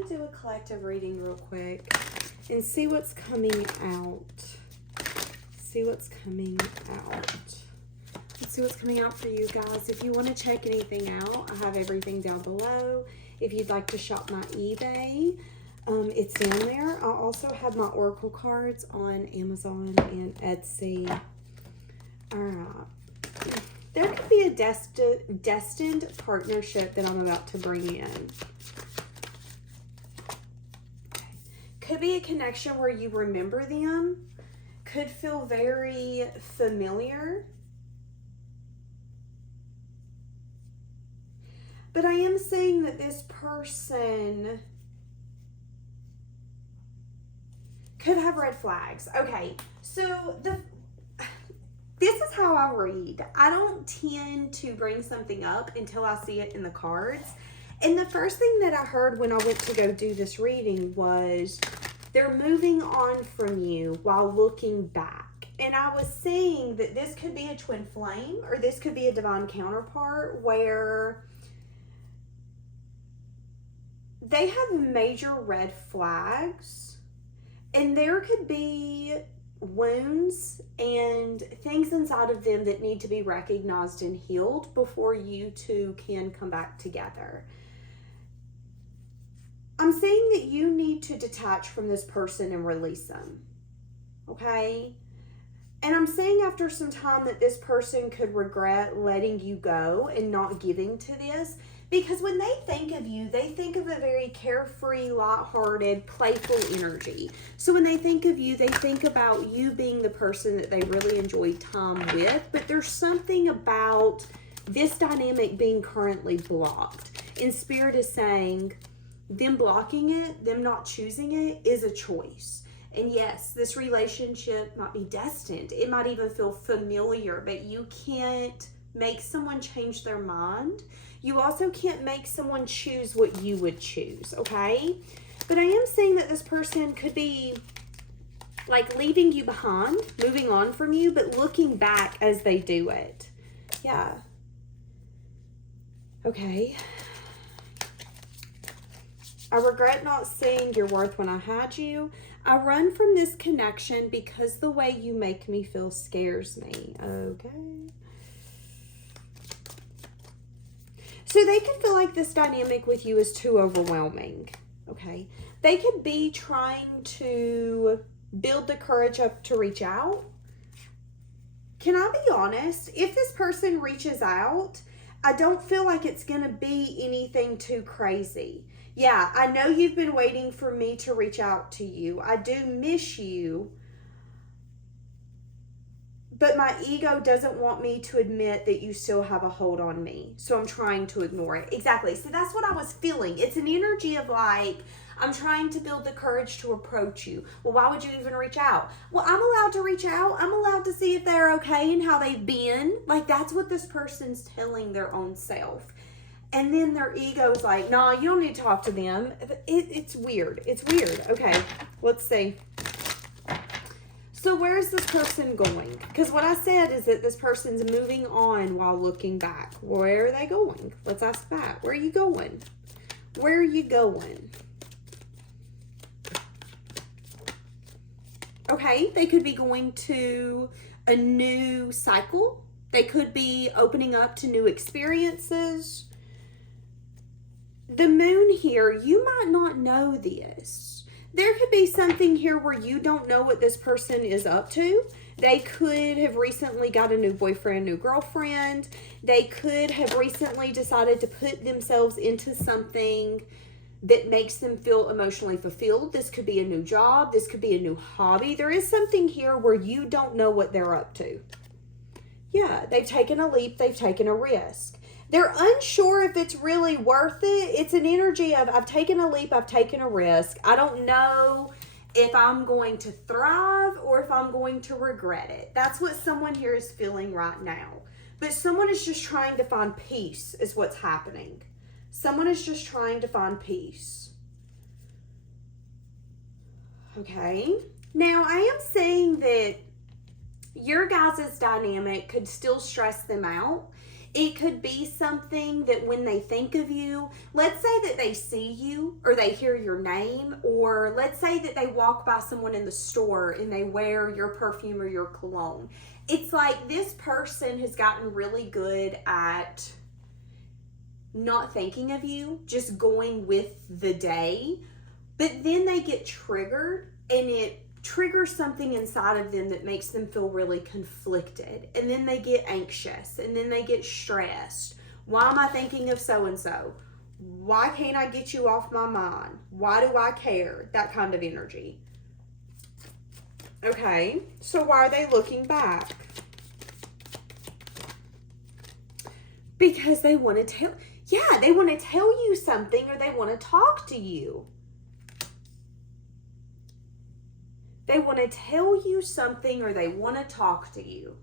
want to do a collective reading real quick and see what's coming out. See what's coming out. Let's see what's coming out for you guys. If you want to check anything out, I have everything down below. If you'd like to shop my eBay, it's down there. I also have my Oracle cards on Amazon and Etsy. All right. There could be a destined partnership that I'm about to bring in. Could be a connection where you remember them. Could feel very familiar. But I am saying that this person could have red flags. Okay, so this is how I read. I don't tend to bring something up until I see it in the cards. And the first thing that I heard when I went to go do this reading was they're moving on from you while looking back. And I was saying that this could be a twin flame or this could be a divine counterpart where they have major red flags and there could be wounds and things inside of them that need to be recognized and healed before you two can come back together. I'm saying that you need to detach from this person and release them, okay? And I'm saying after some time that this person could regret letting you go and not giving to this, because when they think of you, they think of a very carefree, lighthearted, playful energy. So when they think of you, they think about you being the person that they really enjoy time with. But there's something about this dynamic being currently blocked. And Spirit is saying them blocking it, them not choosing it is a choice. And yes, this relationship might be destined. It might even feel familiar, but you can't make someone change their mind. You also can't make someone choose what you would choose, okay? But I am saying that this person could be like leaving you behind, moving on from you, but looking back as they do it. Yeah. Okay. I regret not seeing your worth when I had you. I run from this connection because the way you make me feel scares me. Okay. So they could feel like this dynamic with you is too overwhelming. Okay. They could be trying to build the courage up to reach out. Can I be honest? If this person reaches out, I don't feel like it's going to be anything too crazy. Yeah, I know you've been waiting for me to reach out to you. I do miss you. But my ego doesn't want me to admit that you still have a hold on me. So I'm trying to ignore it. Exactly. So that's what I was feeling. It's an energy of like, I'm trying to build the courage to approach you. Well, why would you even reach out? Well, I'm allowed to reach out. I'm allowed to see if they're okay and how they've been. Like, that's what this person's telling their own self. And then their ego's like, no, you don't need to talk to them. It's weird. It's weird. Okay, let's see. So where is this person going? Because what I said is that this person's moving on while looking back. Where are they going? Let's ask that. Where are you going? Where are you going? Okay, they could be going to a new cycle. They could be opening up to new experiences. The moon here, you might not know this. There could be something here where you don't know what this person is up to. They could have recently got a new boyfriend, new girlfriend. They could have recently decided to put themselves into something that makes them feel emotionally fulfilled. This could be a new job. This could be a new hobby. There is something here where you don't know what they're up to. Yeah, they've taken a leap. They've taken a risk. They're unsure if it's really worth it. It's an energy of, I've taken a leap, I've taken a risk. I don't know if I'm going to thrive or if I'm going to regret it. That's what someone here is feeling right now. But someone is just trying to find peace is what's happening. Someone is just trying to find peace. Okay. Now, I am saying that your guys' dynamic could still stress them out. It could be something that when they think of you, let's say that they see you or they hear your name, or let's say that they walk by someone in the store and they wear your perfume or your cologne. It's like this person has gotten really good at not thinking of you, just going with the day, but then they get triggered and it triggers something inside of them that makes them feel really conflicted, and then they get anxious, and then they get stressed. Why am I thinking of so and so? Why can't I get you off my mind? Why do I care? That kind of energy. Okay, so why are they looking back? Because they want to tell, they want to tell you something, or they want to talk to you. They want to tell you something, or they want to talk to you.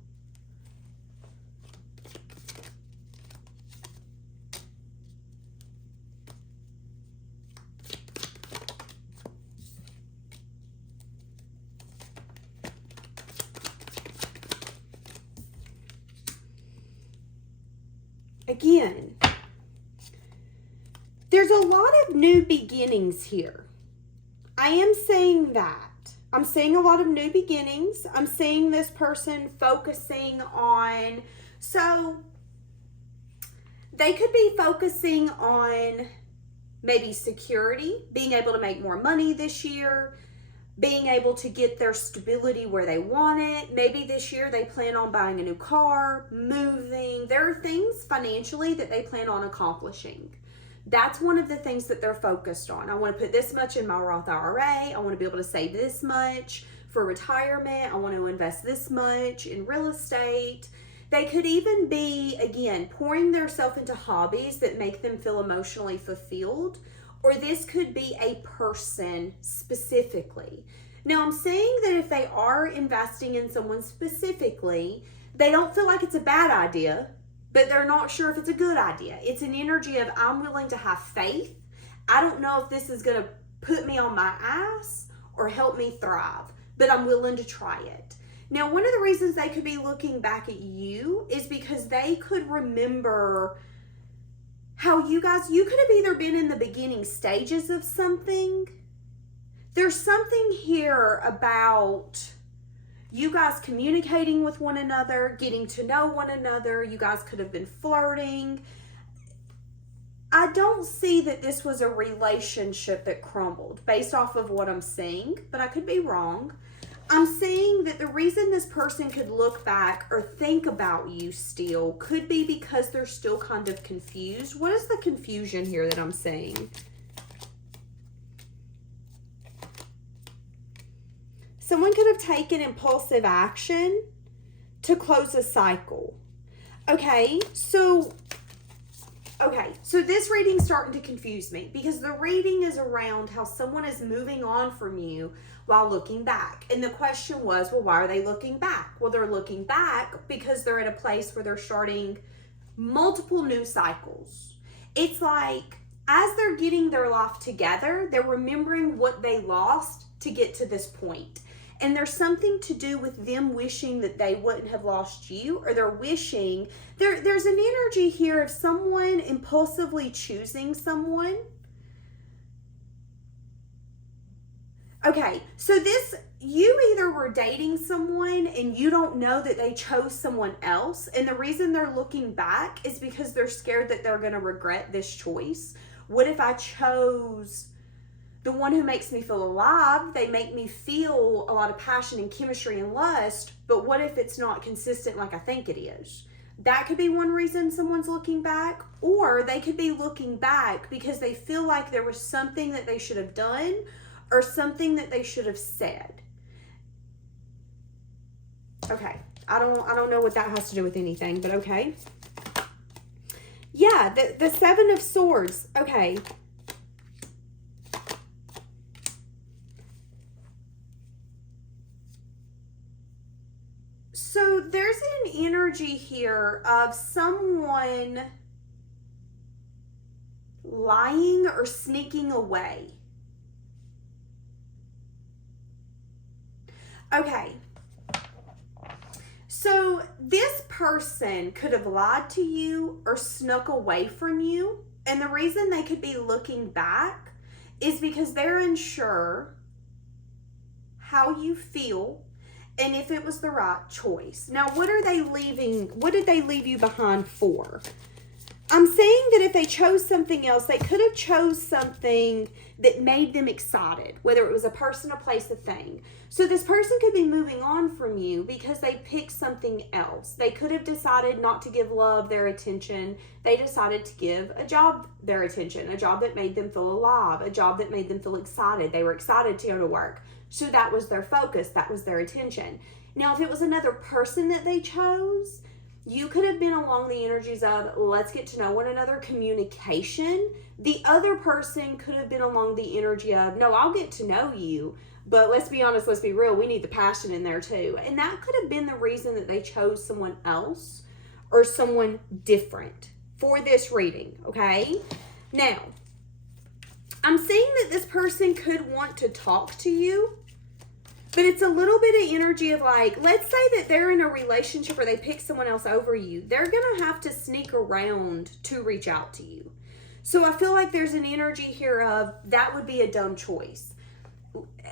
Again, there's a lot of new beginnings here. I am saying that. I'm seeing a lot of new beginnings. I'm seeing this person focusing on, so they could be focusing on maybe security, being able to make more money this year, being able to get their stability where they want it. Maybe this year they plan on buying a new car, moving. There are things financially that they plan on accomplishing. That's one of the things that they're focused on. I want to put this much in my Roth IRA. I want to be able to save this much for retirement. I want to invest this much in real estate. They could even be, again, pouring themselves into hobbies that make them feel emotionally fulfilled. Or this could be a person specifically. Now, I'm saying that if they are investing in someone specifically, they don't feel like it's a bad idea, but they're not sure if it's a good idea. It's an energy of, I'm willing to have faith. I don't know if this is going to put me on my ass or help me thrive, but I'm willing to try it. Now, one of the reasons they could be looking back at you is because they could remember how you could have either been in the beginning stages of something. There's something here about you guys communicating with one another, getting to know one another. You guys could have been flirting. I don't see that this was a relationship that crumbled based off of what I'm seeing, but I could be wrong. I'm saying that the reason this person could look back or think about you still could be because they're still kind of confused. What is the confusion here that I'm saying? Someone could have taken impulsive action to close a cycle. Okay, so this reading's starting to confuse me because the reading is around how someone is moving on from you while looking back. And the question was, well, why are they looking back? Well, they're looking back because they're at a place where they're starting multiple new cycles. It's like as they're getting their life together, they're remembering what they lost to get to this point. And there's something to do with them wishing that they wouldn't have lost you, or they're wishing, there's an energy here of someone impulsively choosing someone. Okay, so you either were dating someone and you don't know that they chose someone else, and the reason they're looking back is because they're scared that they're going to regret this choice. What if I chose the one who makes me feel alive? They make me feel a lot of passion and chemistry and lust, but what if it's not consistent like I think it is? That could be one reason someone's looking back, or they could be looking back because they feel like there was something that they should have done or something that they should have said. Okay, I don't know what that has to do with anything, but okay. Yeah, the Seven of Swords. Okay. So there's an energy here of someone lying or sneaking away. Okay. So So this person could have lied to you or snuck away from you. And the reason they could be looking back is because they're unsure how you feel and if it was the right choice. Now, what are they leaving? What did they leave you behind for? I'm saying that if they chose something else, they could have chose something that made them excited, whether it was a person, a place, a thing. So this person could be moving on from you because they picked something else. They could have decided not to give love their attention. They decided to give a job their attention, a job that made them feel alive, a job that made them feel excited. They were excited to go to work. So that was their focus. That was their attention. Now, if it was another person that they chose, you could have been along the energies of let's get to know one another, communication. The other person could have been along the energy of no, I'll get to know you, but let's be honest, let's be real, we need the passion in there too. And that could have been the reason that they chose someone else or someone different for this reading, okay? Now, I'm saying that this person could want to talk to you, but it's a little bit of energy of like, let's say that they're in a relationship or they pick someone else over you. They're going to have to sneak around to reach out to you. So I feel like there's an energy here of that would be a dumb choice.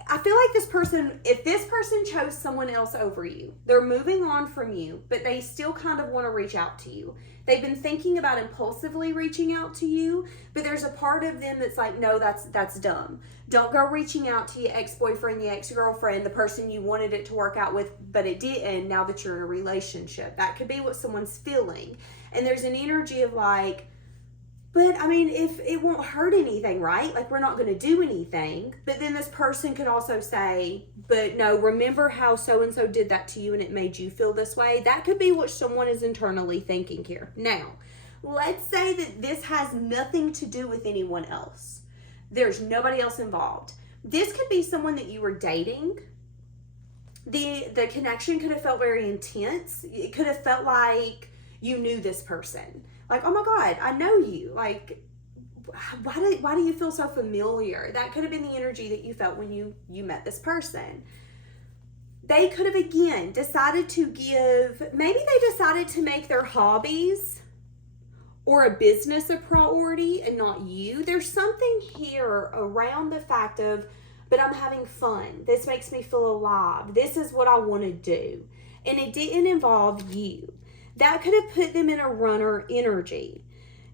I feel like this person, if this person chose someone else over you, they're moving on from you, but they still kind of want to reach out to you. They've been thinking about impulsively reaching out to you, but there's a part of them that's like, no, that's dumb. Don't go reaching out to your ex-boyfriend, your ex-girlfriend, the person you wanted it to work out with, but it didn't now that you're in a relationship. That could be what someone's feeling. And there's an energy of like, but I mean, if it won't hurt anything, right? Like we're not going to do anything. But then this person could also say, but no, remember how so-and-so did that to you and it made you feel this way? That could be what someone is internally thinking here. Now, let's say that this has nothing to do with anyone else. There's nobody else involved. This could be someone that you were dating. The connection could have felt very intense. It could have felt like you knew this person. Like, oh my God, I know you. Like, why do you feel so familiar? That could have been the energy that you felt when you met this person. They could have, again, decided to give, maybe they decided to make their hobbies or a business a priority and not you. There's something here around the fact of, but I'm having fun. This makes me feel alive. This is what I want to do. And it didn't involve you. That could have put them in a runner energy.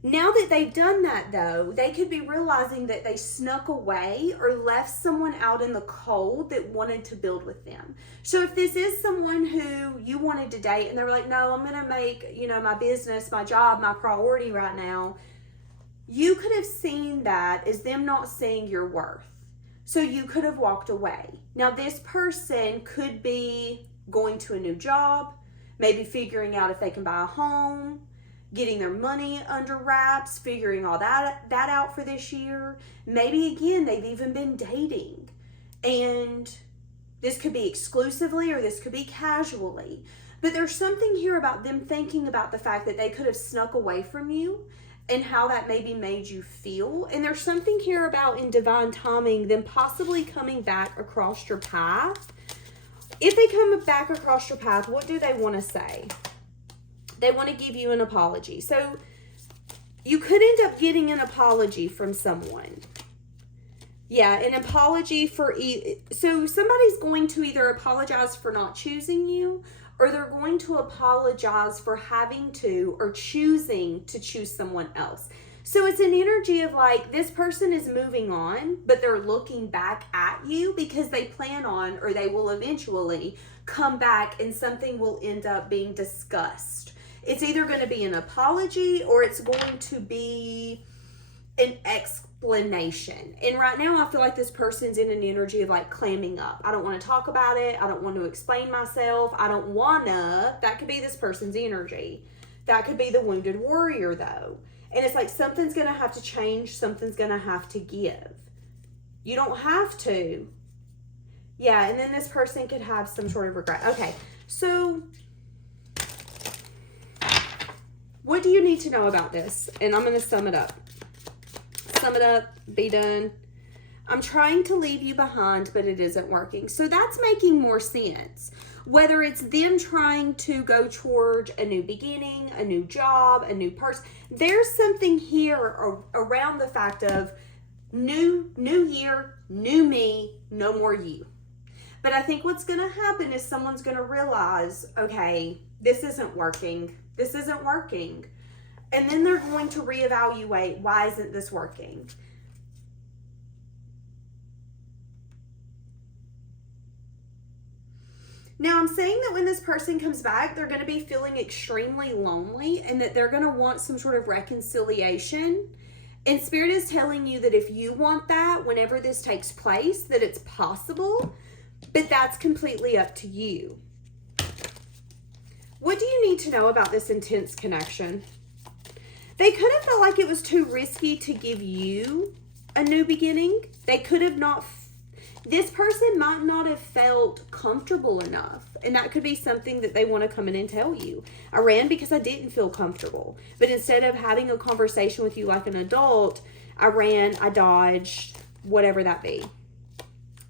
Now that they've done that, though, they could be realizing that they snuck away or left someone out in the cold that wanted to build with them. So if this is someone who you wanted to date and they were like, no, I'm going to make, my business, my job, my priority right now, you could have seen that as them not seeing your worth. So you could have walked away. Now, this person could be going to a new job, maybe figuring out if they can buy a home, getting their money under wraps, figuring all that out for this year. Maybe, again, they've even been dating. And this could be exclusively or this could be casually. But there's something here about them thinking about the fact that they could have snuck away from you and how that maybe made you feel. And there's something here about, in divine timing, them possibly coming back across your path. If they come back across your path, what do they want to say? They want to give you an apology. So you could end up getting an apology from someone. Yeah, an apology for... So somebody's going to either apologize for not choosing you, or they're going to apologize for having to or choosing to choose someone else. So it's an energy of like, this person is moving on, but they're looking back at you because they plan on, or they will eventually come back and something will end up being discussed. It's either going to be an apology or it's going to be an explanation. And right now I feel like this person's in an energy of like clamming up. I don't want to talk about it. I don't want to explain myself. I don't want to. That could be this person's energy. That could be the wounded warrior though. And it's like something's going to have to change. Something's going to have to give. You don't have to. Yeah, and then this person could have some sort of regret. Okay, so what do you need to know about this? And I'm going to sum it up. Sum it up, be done. I'm trying to leave you behind, but it isn't working. So that's making more sense. Whether it's them trying to go towards a new beginning, a new job, a new person, there's something here around the fact of new year, new me, no more you. But I think what's going to happen is someone's going to realize, okay, this isn't working. This isn't working. And then they're going to reevaluate, why isn't this working? Now, I'm saying that when this person comes back, they're going to be feeling extremely lonely and that they're going to want some sort of reconciliation. And Spirit is telling you that if you want that, whenever this takes place, that it's possible, but that's completely up to you. What do you need to know about this intense connection? They could have felt like it was too risky to give you a new beginning. They could have not. This person might not have felt comfortable enough. And that could be something that they want to come in and tell you. I ran because I didn't feel comfortable. But instead of having a conversation with you like an adult, I ran, I dodged, whatever that be.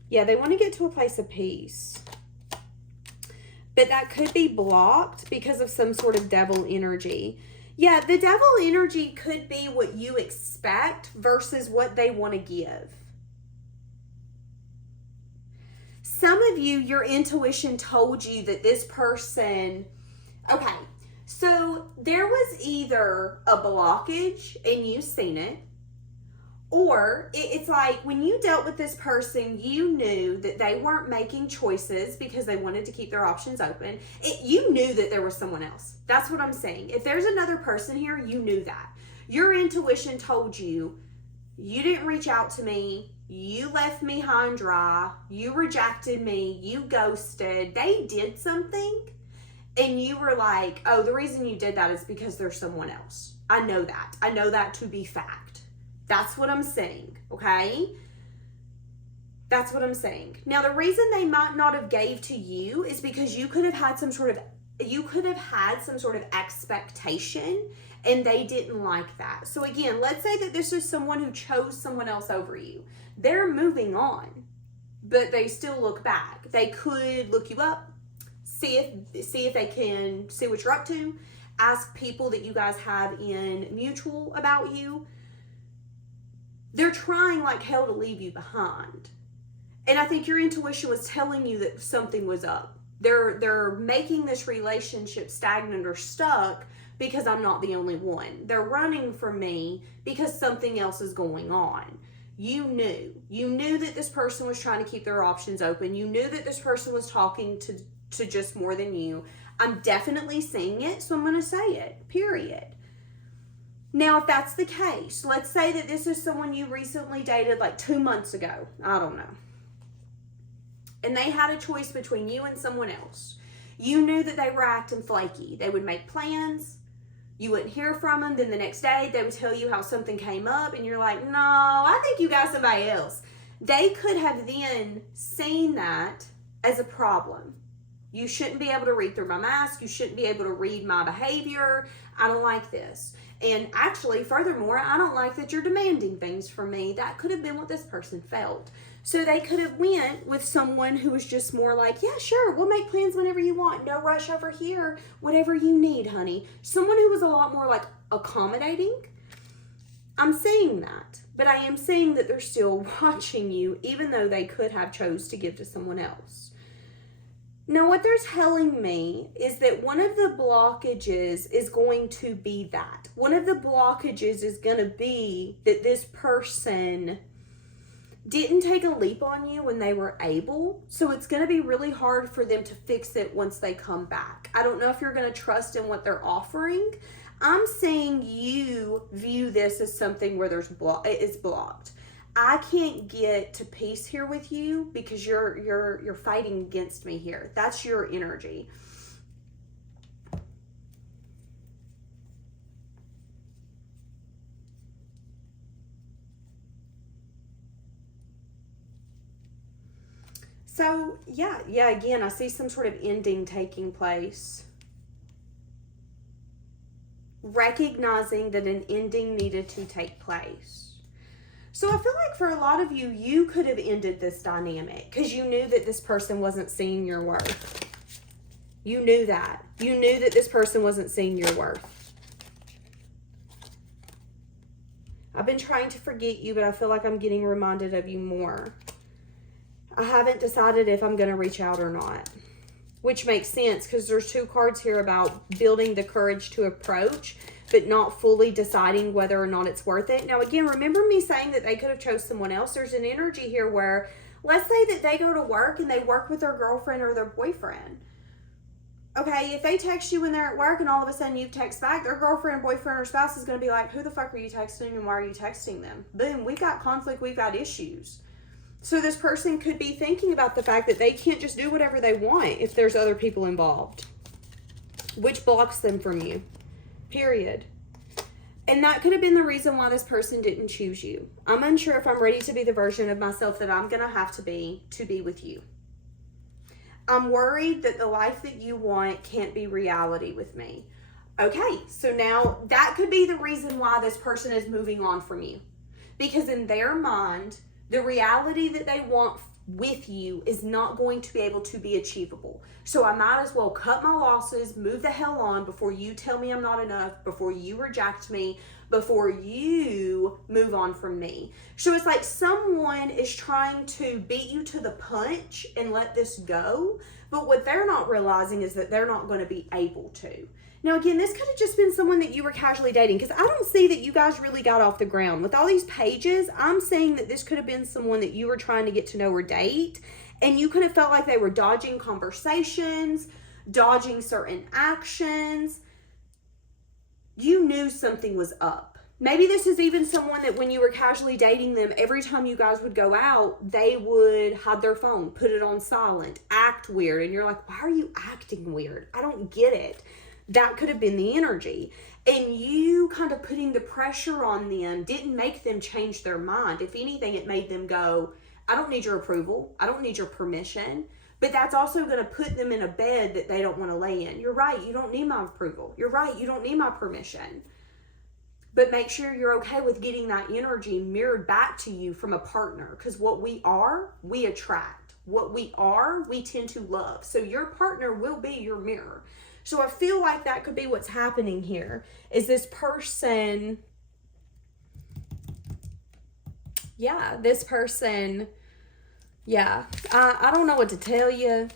Yeah, they want to get to a place of peace. But that could be blocked because of some sort of devil energy. Yeah, the devil energy could be what you expect versus what they want to give. Some of you, your intuition told you that this person, okay, so there was either a blockage and you've seen it, or it's like when you dealt with this person, you knew that they weren't making choices because they wanted to keep their options open. You knew that there was someone else. That's what I'm saying. If there's another person here, you knew that. Your intuition told you, you didn't reach out to me. You left me high and dry. You rejected me. You ghosted. They did something. And you were like, oh, the reason you did that is because there's someone else. I know that. I know that to be fact. That's what I'm saying, okay? That's what I'm saying. Now, the reason they might not have gave to you is because you could have had some sort of expectation and they didn't like that. So again, let's say that this is someone who chose someone else over you. They're moving on, but they still look back. They could look you up, see if they can see what you're up to, ask people that you guys have in mutual about you. They're trying like hell to leave you behind. And I think your intuition was telling you that something was up. They're making this relationship stagnant or stuck because I'm not the only one. They're running from me because something else is going on. You knew that this person was trying to keep their options open. You knew that this person was talking to just more than you. I'm definitely seeing it, so I'm going to say it, period. Now, if that's the case, let's say that this is someone you recently dated like 2 months ago. I don't know. And they had a choice between you and someone else. You knew that they were acting flaky. They would make plans. You wouldn't hear from them. Then the next day, they would tell you how something came up. And you're like, no, I think you got somebody else. They could have then seen that as a problem. You shouldn't be able to read through my mask. You shouldn't be able to read my behavior. I don't like this. And actually, furthermore, I don't like that you're demanding things from me. That could have been what this person felt. So they could have went with someone who was just more like, yeah, sure, we'll make plans whenever you want. No rush over here. Whatever you need, honey. Someone who was a lot more like accommodating. I'm saying that. But I am saying that they're still watching you, even though they could have chose to give to someone else. Now, what they're telling me is that one of the blockages is going to be that. One of the blockages is going to be that this person didn't take a leap on you when they were able. So it's going to be really hard for them to fix it once they come back. I don't know if you're going to trust in what they're offering. I'm saying you view this as something where it's blocked. I can't get to peace here with you because you're fighting against me here. That's your energy. So, yeah, again, I see some sort of ending taking place. Recognizing that an ending needed to take place. So I feel like for a lot of you, you could have ended this dynamic because you knew that this person wasn't seeing your worth. You knew that. You knew that this person wasn't seeing your worth. I've been trying to forget you, but I feel like I'm getting reminded of you more. I haven't decided if I'm going to reach out or not, which makes sense because there's 2 cards here about building the courage to approach, but not fully deciding whether or not it's worth it. Now, again, remember me saying that they could have chose someone else. There's an energy here where, let's say that they go to work and they work with their girlfriend or their boyfriend. Okay, if they text you when they're at work and all of a sudden you text back, their girlfriend, boyfriend, or spouse is going to be like, who the fuck are you texting and why are you texting them? Boom, we've got conflict, we've got issues. So this person could be thinking about the fact that they can't just do whatever they want if there's other people involved, which blocks them from you, period. And that could have been the reason why this person didn't choose you. I'm unsure if I'm ready to be the version of myself that I'm going to have to be with you. I'm worried that the life that you want can't be reality with me. Okay, so now that could be the reason why this person is moving on from you. Because in their mind, the reality that they want with you is not going to be able to be achievable. So I might as well cut my losses, move the hell on before you tell me I'm not enough, before you reject me, before you move on from me. So it's like someone is trying to beat you to the punch and let this go. But what they're not realizing is that they're not going to be able to. Now, again, this could have just been someone that you were casually dating, because I don't see that you guys really got off the ground. With all these pages, I'm saying that this could have been someone that you were trying to get to know or date, and you could have felt like they were dodging conversations, dodging certain actions. You knew something was up. Maybe this is even someone that when you were casually dating them, every time you guys would go out, they would hide their phone, put it on silent, act weird, and you're like, why are you acting weird? I don't get it. That could have been the energy. And you kind of putting the pressure on them didn't make them change their mind. If anything, it made them go, I don't need your approval. I don't need your permission. But that's also going to put them in a bed that they don't want to lay in. You're right. You don't need my approval. You're right. You don't need my permission. But make sure you're okay with getting that energy mirrored back to you from a partner. Because what we are, we attract. What we are, we tend to love. So your partner will be your mirror. So I feel like that could be what's happening here. Is this person, I don't know what to tell you.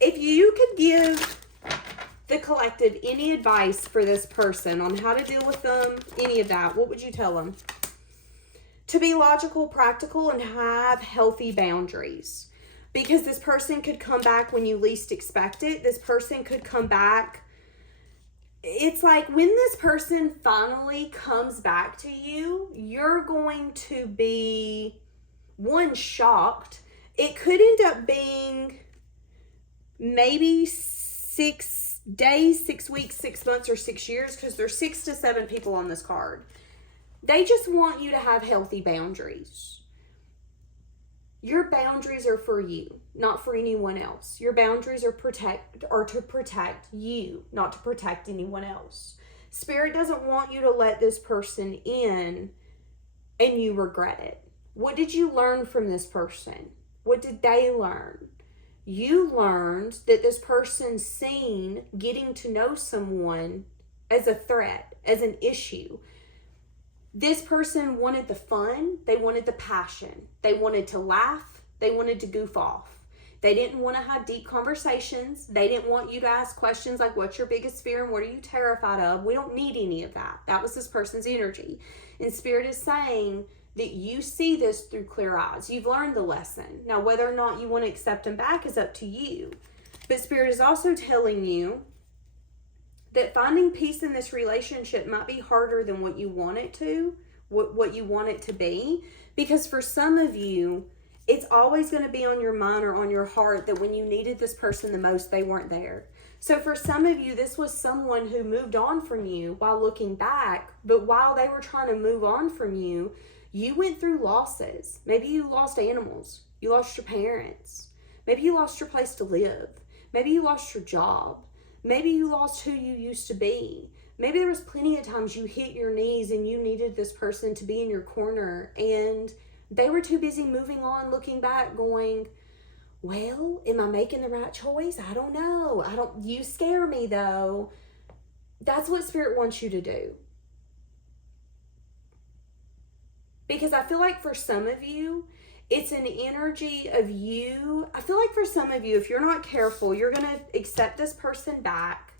If you could give the collective any advice for this person on how to deal with them, any of that, what would you tell them? To be logical, practical, and have healthy boundaries. Because this person could come back when you least expect it. This person could come back. It's like when this person finally comes back to you, you're going to be, one, shocked. It could end up being maybe 6 days, 6 weeks, 6 months, or 6 years, because there's 6 to 7 people on this card. They just want you to have healthy boundaries. Your boundaries are for you, not for anyone else. Your boundaries are to protect you, not to protect anyone else. Spirit doesn't want you to let this person in and you regret it. What did you learn from this person? What did they learn? You learned that this person's seen getting to know someone as a threat, as an issue. This person wanted the fun, they wanted the passion, they wanted to laugh, they wanted to goof off. They didn't want to have deep conversations. They didn't want you to ask questions like, what's your biggest fear and what are you terrified of? We don't need any of that. That was this person's energy. And Spirit is saying that you see this through clear eyes. You've learned the lesson. Now, whether or not you want to accept them back is up to you. But Spirit is also telling you that finding peace in this relationship might be harder than what you want it to, what you want it to be. Because for some of you, it's always going to be on your mind or on your heart that when you needed this person the most, they weren't there. So for some of you, this was someone who moved on from you while looking back. But while they were trying to move on from you, you went through losses. Maybe you lost animals. You lost your parents. Maybe you lost your place to live. Maybe you lost your job. Maybe you lost who you used to be. Maybe there was plenty of times you hit your knees and you needed this person to be in your corner and they were too busy moving on, looking back, going, Well, am I making the right choice? I don't know. You scare me though. That's what Spirit wants you to do. Because I feel like for some of you, it's an energy of you. I feel like for some of you, if you're not careful, you're going to accept this person back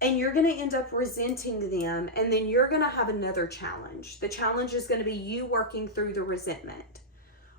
and you're going to end up resenting them. And then you're going to have another challenge. The challenge is going to be you working through the resentment.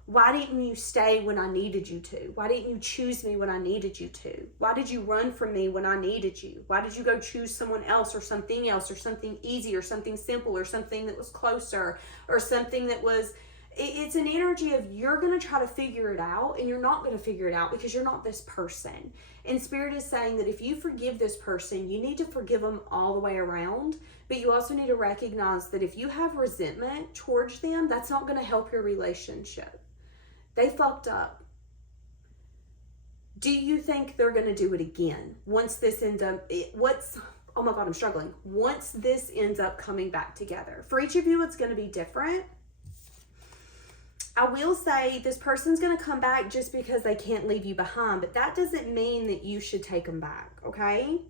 Why didn't you stay when I needed you to? Why didn't you choose me when I needed you to? Why did you run from me when I needed you? Why did you go choose someone else or something easy or something simple or something that was closer or something that was... It's an energy of you're going to try to figure it out and you're not going to figure it out because you're not this person. And Spirit is saying that if you forgive this person, you need to forgive them all the way around. But you also need to recognize that if you have resentment towards them, that's not going to help your relationship. They fucked up. Do you think they're going to do it again? Once this ends up, oh my God, I'm struggling. Once this ends up coming back together. For each of you, it's going to be different. I will say this person's going to come back just because they can't leave you behind, but that doesn't mean that you should take them back, okay?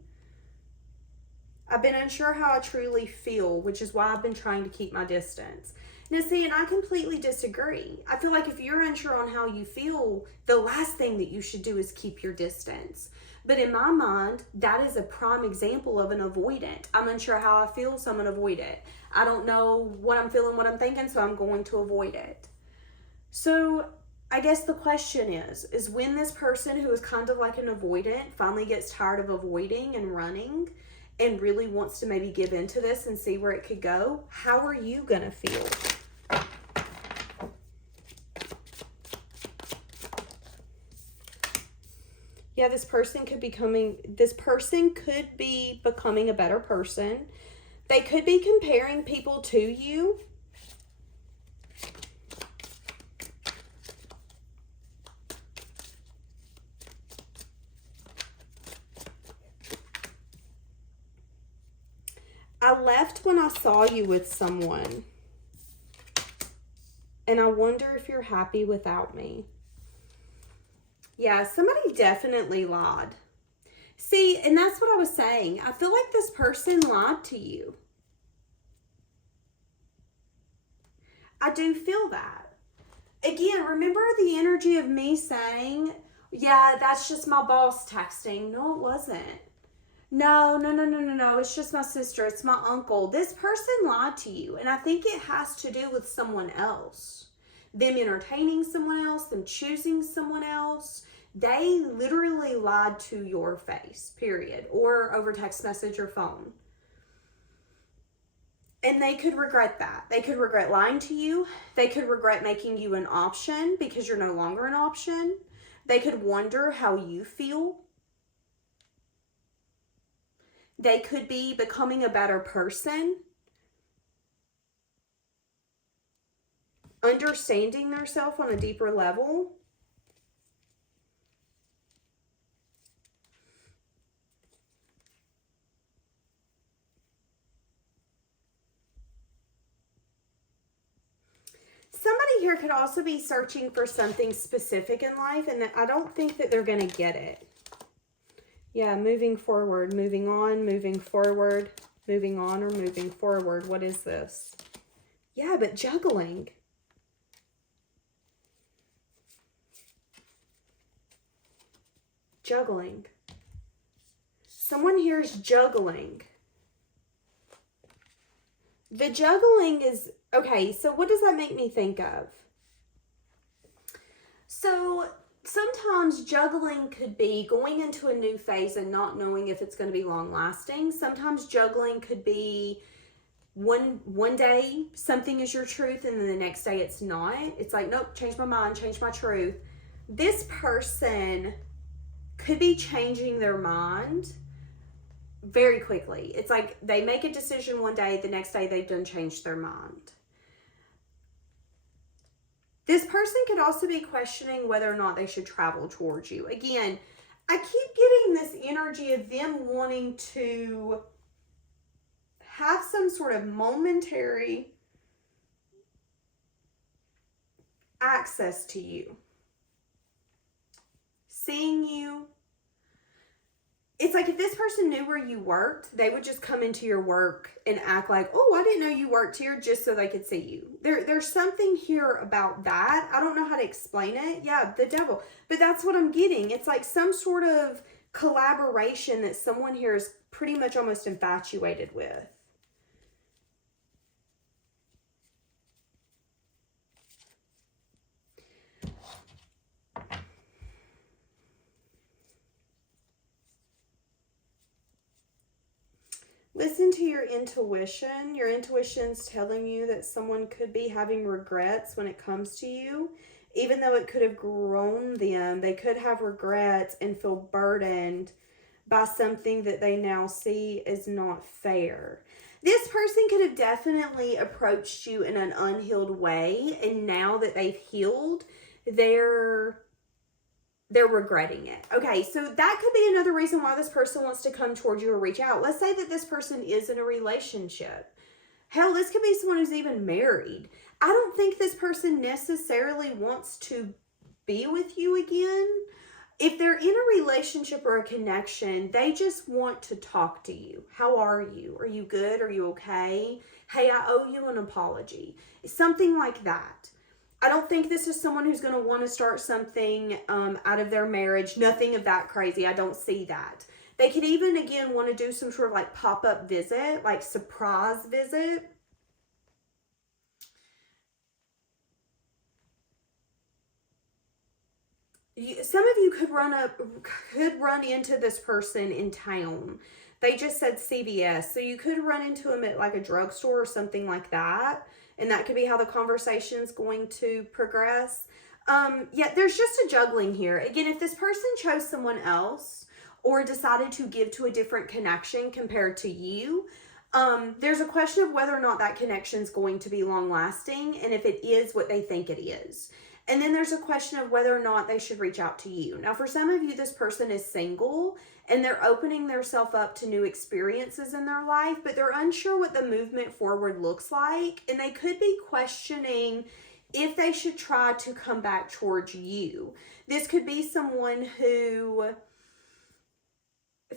I've been unsure how I truly feel, which is why I've been trying to keep my distance. Now, see, and I completely disagree. I feel like if you're unsure on how you feel, the last thing that you should do is keep your distance. But in my mind, that is a prime example of an avoidant. I'm unsure how I feel, so I'm going to avoid it. I don't know what I'm feeling, what I'm thinking, so I'm going to avoid it. So I guess the question is when this person who is kind of like an avoidant finally gets tired of avoiding and running and really wants to maybe give into this and see where it could go, how are you going to feel? Yeah, this person could be becoming a better person. They could be comparing people to you. I left when I saw you with someone. And I wonder if you're happy without me. Yeah, somebody definitely lied. See, and that's what I was saying. I feel like this person lied to you. I do feel that. Again, remember the energy of me saying, yeah, that's just my boss texting. No, it wasn't. No. It's just my sister. It's my uncle. This person lied to you. And I think it has to do with someone else. Them entertaining someone else, them choosing someone else. They literally lied to your face, period. Or over text message or phone. And they could regret that. They could regret lying to you. They could regret making you an option because you're no longer an option. They could wonder how you feel. They could be becoming a better person. Understanding themselves on a deeper level. Somebody here could also be searching for something specific in life, and I don't think that they're going to get it. Yeah, moving forward, moving on, moving forward, moving on or moving forward. What is this? Yeah, but juggling. Juggling. Someone here is juggling. The juggling is... Okay, so what does that make me think of? So sometimes juggling could be going into a new phase and not knowing if it's going to be long lasting. Sometimes juggling could be one day something is your truth and then the next day it's not. It's like, nope, change my mind, change my truth. This person could be changing their mind very quickly. It's like they make a decision one day, the next day they've done changed their mind. This person could also be questioning whether or not they should travel towards you. Again, I keep getting this energy of them wanting to have some sort of momentary access to you. seeing you. It's like if this person knew where you worked, they would just come into your work and act like, oh, I didn't know you worked here, just so they could see you. There's something here about that. I don't know how to explain it. Yeah, the devil. But that's what I'm getting. It's like some sort of collaboration that someone here is pretty much almost infatuated with. Listen to your intuition. Your intuition's telling you that someone could be having regrets when it comes to you. Even though it could have grown them, they could have regrets and feel burdened by something that they now see as not fair. This person could have definitely approached you in an unhealed way, and now that they've healed, they're regretting it. Okay, so that could be another reason why this person wants to come towards you or reach out. Let's say that this person is in a relationship. Hell, this could be someone who's even married. I don't think this person necessarily wants to be with you again. If they're in a relationship or a connection, they just want to talk to you. How are you? Are you good? Are you okay? Hey, I owe you an apology. Something like that. I don't think this is someone who's going to want to start something out of their marriage. Nothing of that crazy. I don't see that. They could even, again, want to do some sort of like pop-up visit, like surprise visit. Some of you could run into this person in town. They just said CVS, so you could run into them at like a drugstore or something like that. And that could be how the conversation is going to progress. Yeah, there's just a juggling here. Again, if this person chose someone else or decided to give to a different connection compared to you, there's a question of whether or not that connection is going to be long lasting, and if it is what they think it is. And then there's a question of whether or not they should reach out to you. Now, for some of you, this person is single and they're opening themselves up to new experiences in their life, but they're unsure what the movement forward looks like. And they could be questioning if they should try to come back towards you. This could be someone who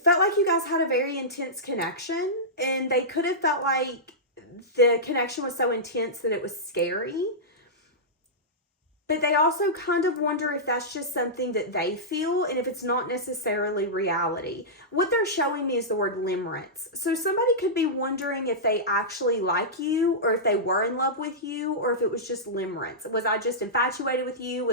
felt like you guys had a very intense connection, and they could have felt like the connection was so intense that it was scary. But they also kind of wonder if that's just something that they feel and if it's not necessarily reality. What they're showing me is the word limerence. So somebody could be wondering if they actually like you, or if they were in love with you, or if it was just limerence. Was I just infatuated with you?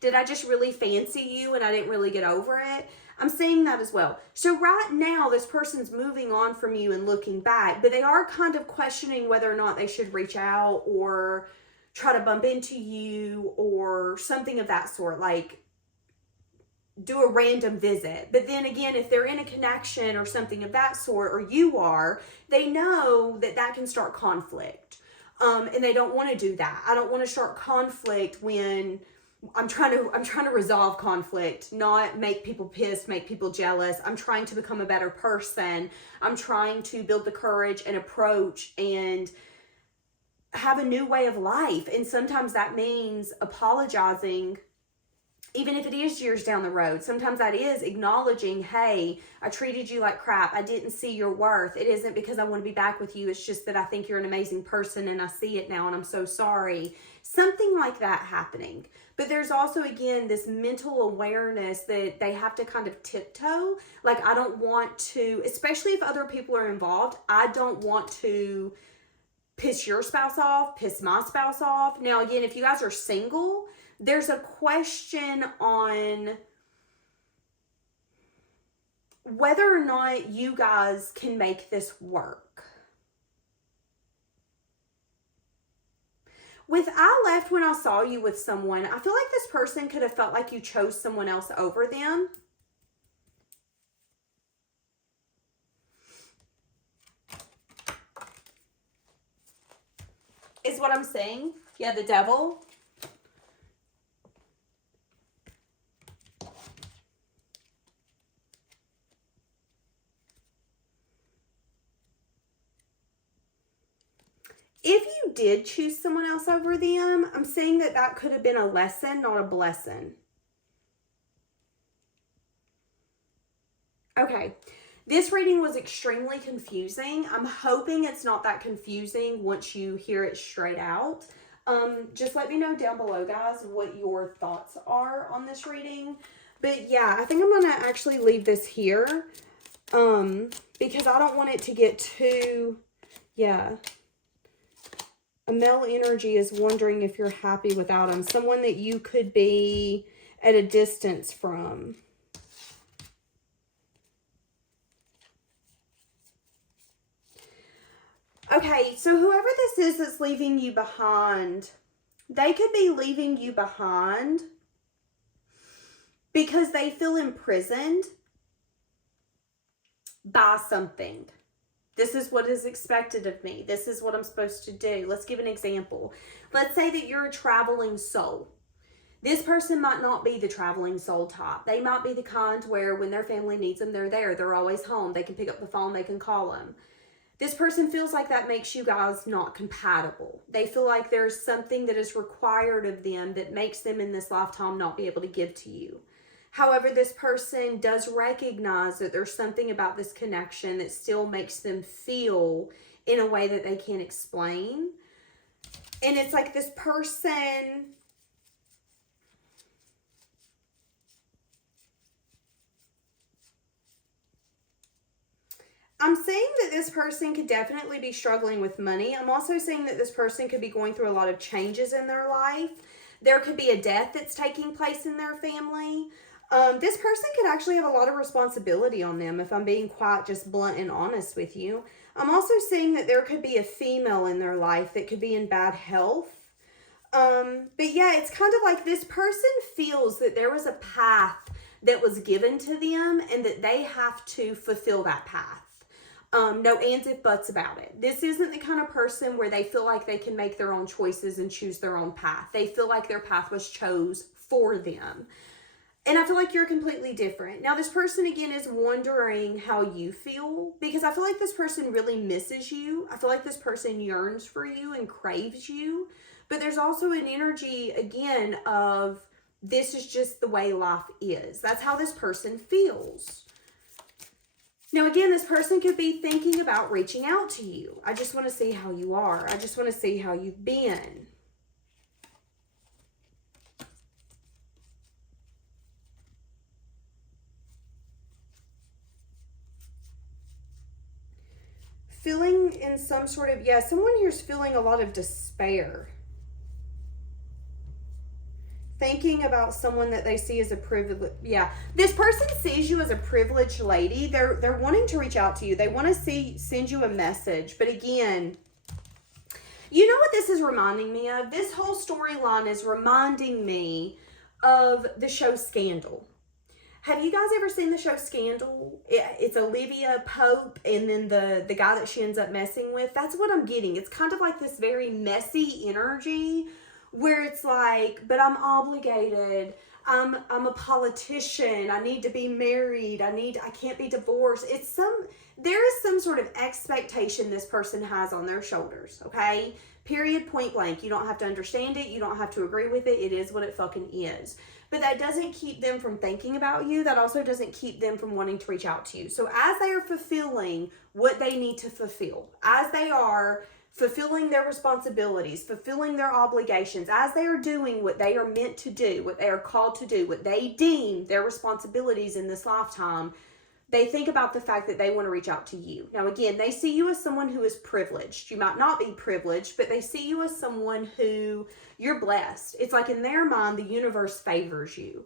Did I just really fancy you and I didn't really get over it? I'm seeing that as well. So right now, this person's moving on from you and looking back, but they are kind of questioning whether or not they should reach out or try to bump into you or something of that sort, like do a random visit. But then again, if they're in a connection or something of that sort, or you are, they know that that can start conflict. And they don't want to do that. I don't want to start conflict when I'm trying to resolve conflict, not make people pissed, make people jealous. I'm trying to become a better person. I'm trying to build the courage and approach and have a new way of life. And sometimes that means apologizing, even if it is years down the road. Sometimes that is acknowledging, hey, I treated you like crap. I didn't see your worth. It isn't because I want to be back with you. It's just that I think you're an amazing person and I see it now and I'm so sorry. Something like that happening. But there's also, again, this mental awareness that they have to kind of tiptoe. Like, I don't want to, especially if other people are involved, I don't want to piss your spouse off, piss my spouse off. Now, again, if you guys are single, there's a question on whether or not you guys can make this work. With I left when I saw you with someone, I feel like this person could have felt like you chose someone else over them. Is what I'm saying. Yeah, the devil. If you did choose someone else over them, I'm saying that that could have been a lesson, not a blessing. Okay. This reading was extremely confusing. I'm hoping it's not that confusing once you hear it straight out. Just let me know down below, guys, what your thoughts are on this reading. But yeah, I think I'm going to actually leave this here. Because I don't want it to get too, yeah. A male energy is wondering if you're happy without him. Someone that you could be at a distance from. Okay, so whoever this is that's leaving you behind, they could be leaving you behind because they feel imprisoned by something. This is what is expected of me. This is what I'm supposed to do. Let's give an example. Let's say that you're a traveling soul. This person might not be the traveling soul type. They might be the kind where when their family needs them, they're there. They're always home. They can pick up the phone. They can call them. This person feels like that makes you guys not compatible. They feel like there's something that is required of them that makes them in this lifetime not be able to give to you. However, this person does recognize that there's something about this connection that still makes them feel in a way that they can't explain. And it's like this person... I'm saying that this person could definitely be struggling with money. I'm also saying that this person could be going through a lot of changes in their life. There could be a death that's taking place in their family. This person could actually have a lot of responsibility on them, if I'm being quite just blunt and honest with you. I'm also saying that there could be a female in their life that could be in bad health. But yeah, it's kind of like this person feels that there was a path that was given to them and that they have to fulfill that path. No ands, if, buts about it. This isn't the kind of person where they feel like they can make their own choices and choose their own path. They feel like their path was chose for them. And I feel like you're completely different. Now, this person, again, is wondering how you feel because I feel like this person really misses you. I feel like this person yearns for you and craves you. But there's also an energy, again, of this is just the way life is. That's how this person feels. Now, again, this person could be thinking about reaching out to you. I just want to see how you are. I just want to see how you've been. Feeling in some sort of, yeah, someone here's feeling a lot of despair. Thinking about someone that they see as a privilege. Yeah, this person sees you as a privileged lady. They're wanting to reach out to you. They want to send you a message. But again, you know what this is reminding me of? This whole storyline is reminding me of the show Scandal. Have you guys ever seen the show Scandal? It's Olivia Pope and then the guy that she ends up messing with. That's what I'm getting. It's kind of like this very messy energy where it's like, but I'm obligated. I'm a politician. I need to be married. I can't be divorced. There is some sort of expectation this person has on their shoulders, okay? Period, point blank. You don't have to understand it. You don't have to agree with it. It is what it fucking is. But that doesn't keep them from thinking about you. That also doesn't keep them from wanting to reach out to you. So as they are fulfilling what they need to fulfill, as they are fulfilling their responsibilities, fulfilling their obligations, as they are doing what they are meant to do, what they are called to do, what they deem their responsibilities in this lifetime, they think about the fact that they want to reach out to you. Now, again, they see you as someone who is privileged. You might not be privileged, but they see you as someone who you're blessed. It's like in their mind, the universe favors you.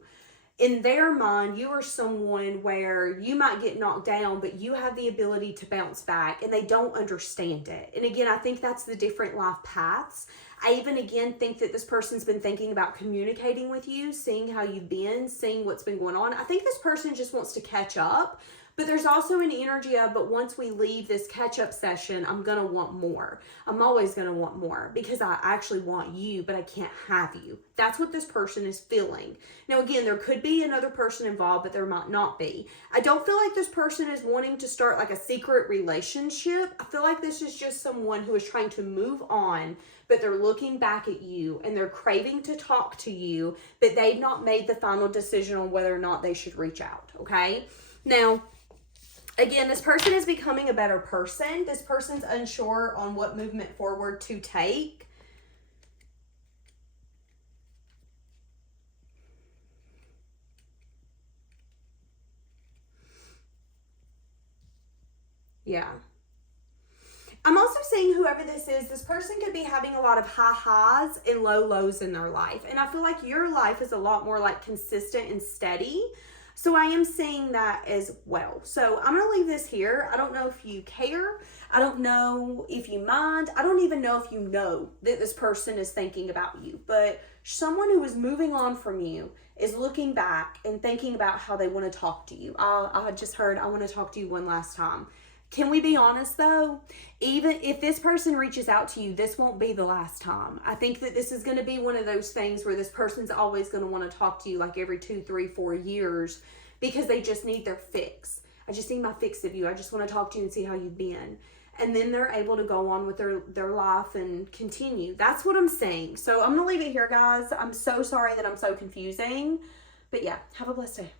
In their mind, you are someone where you might get knocked down, but you have the ability to bounce back, and they don't understand it. And again, I think that's the different life paths. I even, again, think that this person's been thinking about communicating with you, seeing how you've been, seeing what's been going on. I think this person just wants to catch up. But there's also an energy of, but once we leave this catch-up session, I'm going to want more. I'm always going to want more because I actually want you, but I can't have you. That's what this person is feeling. Now, again, there could be another person involved, but there might not be. I don't feel like this person is wanting to start like a secret relationship. I feel like this is just someone who is trying to move on, but they're looking back at you and they're craving to talk to you, but they've not made the final decision on whether or not they should reach out, okay? Now, Again, this person is becoming a better person. This person's unsure on what movement forward to take. Yeah. I'm also seeing whoever this person could be having a lot of high highs and low lows in their life. And I feel like your life is a lot more like consistent and steady. So I am seeing that as well. So I'm going to leave this here. I don't know if you care. I don't know if you mind. I don't even know if you know that this person is thinking about you. But someone who is moving on from you is looking back and thinking about how they want to talk to you. I just heard, I want to talk to you one last time. Can we be honest though? Even if this person reaches out to you, this won't be the last time. I think that this is going to be one of those things where this person's always going to want to talk to you like every 2, 3, 4 years because they just need their fix. I just need my fix of you. I just want to talk to you and see how you've been. And then they're able to go on with their life and continue. That's what I'm saying. So I'm going to leave it here, guys. I'm so sorry that I'm so confusing. But yeah, have a blessed day.